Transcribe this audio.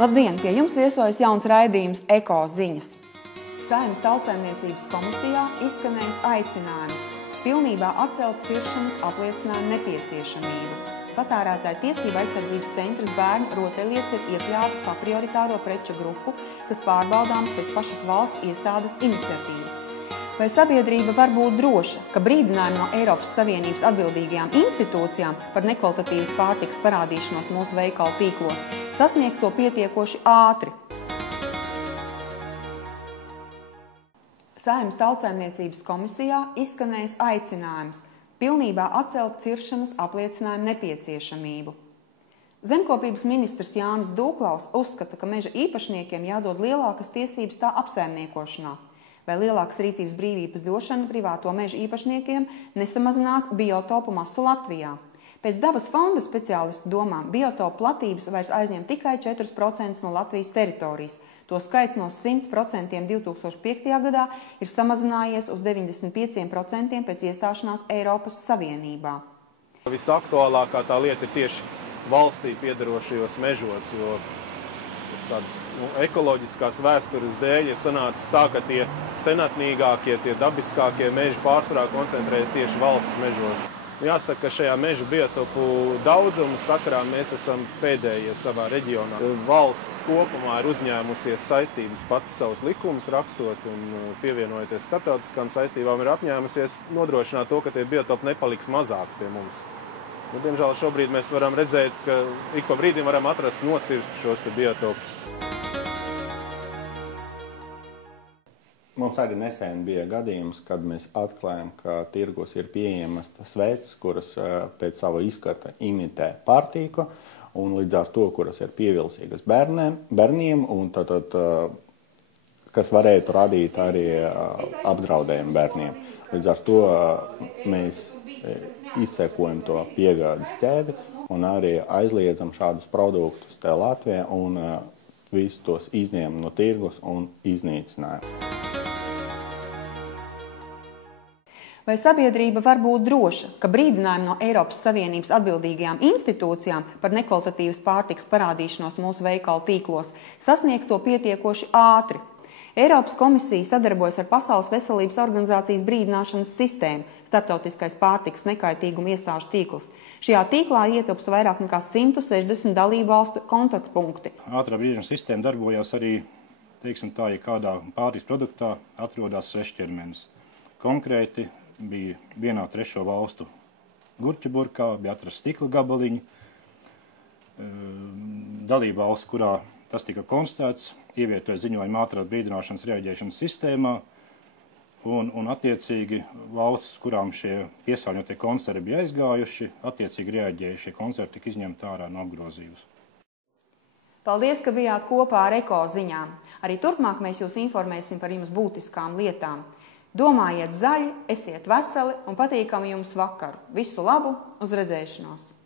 Labdien! Pie jums viesojas jauns raidījums Eko ziņas. Saeimas Tautsaimniecības komisijā izskanējis aicinājums pilnībā atcelt cirkšanas apliecinājumu nepieciešamību. Patērētāju tiesību aizsardzības centrs bērnu rotaļlietas ir iekļāvis kā prioritāro preču grupu, kas pārbaudāms pēc pašas valsts iestādes iniciatīvas. Vai sabiedrība var būt droša, ka brīdinājumi no Eiropas Savienības atbildīgajām institūcijām par nekvalitatīvas pārtikas parādīšanos mūsu veikalu tīklos sasniegs to pietiekoši ātri? Saeimas Tautsaimniecības komisijā izskanējis aicinājums pilnībā atcelt cirkšanas apliecinājumu nepieciešamību. Zemkopības ministrs Jānis Dūklaus uzskata, ka meža īpašniekiem jādod lielākas tiesības tā apsaimniekošanā, vai lielākas rīcības brīvības došana privāto meža īpašniekiem nesamazinās biotopu masu Latvijā. Pēc dabas fonda speciālistu domām biotopu platības vairs aizņem tikai 4% no Latvijas teritorijas. To skaits no 100% 2005. gadā ir samazinājies uz 95% pēc iestāšanās Eiropas Savienībā. Visaktuālākā tā lieta ir tieši valstī piederošajos mežos, jo tādas ekoloģiskās vēstures dēļ ir sanācis tā, ka tie senatnīgākie, tie dabiskākie meži pārsvarā koncentrējas tieši valsts mežos. Jāsaka, ka šajā mežu biotopu daudzuma sakarā mēs esam pēdējie savā reģionā. Valsts kopumā ir uzņēmusies saistības pati savus likumus rakstot un pievienojoties starptautiskām saistībām ir apņēmusies nodrošināt to, ka tie biotopi nepaliks mazāk pie mums. Diemžēl šobrīd mēs varam redzēt, ka ik pa brīdim varam atrast nocirst šos biotopus. Mums arī nesen bija gadījums, kad mēs atklājam, ka tirgos ir pieejamas sveces, kuras pēc sava izskata imitē pārtīku, un līdz ar to, kuras ir pievilcīgas bērniem, un tātad, kas varētu radīt arī apdraudējumu bērniem. Līdz ar to mēs izsekojam to piegādes ķēdi un arī aizliedzam šādus produktus te Latvijā un visus tos izņēmam no tirgus un iznīcinājam. Vai sabiedrība var būt droša, ka brīdinājumi no Eiropas Savienības atbildīgajām institūcijām par nekvalitatīvas pārtikas parādīšanos mūsu veikalu tīklos sasniegs to pietiekoši ātri? Eiropas komisija sadarbojas ar Pasaules veselības organizācijas brīdināšanas sistēmu, starptautiskais pārtikas nekaitīguma iestāžu tīkls. Šajā tīklā ietilpst vairāk nekā 160 dalībvalstu kontaktpunkti. Ātrā brīdināšanas sistēma darbojās arī, teiksim tā, ja kādā pārtikas produktā atrodas svešķermenis. Konkrēti bija vienā trešo valstu gurķu burkā, bija atrasts stikla gabaliņi. Dalība valsts, kurā tas tika konstatēts, ievietoja ziņojumu ātrās brīdināšanas reaģēšanas sistēmā, un attiecīgi valsts, kurām šie piesārņotie konservi bija aizgājuši, attiecīgi reaģēja, šie konservi tika izņemti ārā no apgrozījuma. Paldies, ka bijāt kopā ar Eko ziņām. Arī turpmāk mēs jūs informēsim par jums būtiskām lietām. Domājiet zaļi, esiet veseli un patīkami jums vakaru. Visu labu, uz redzēšanos!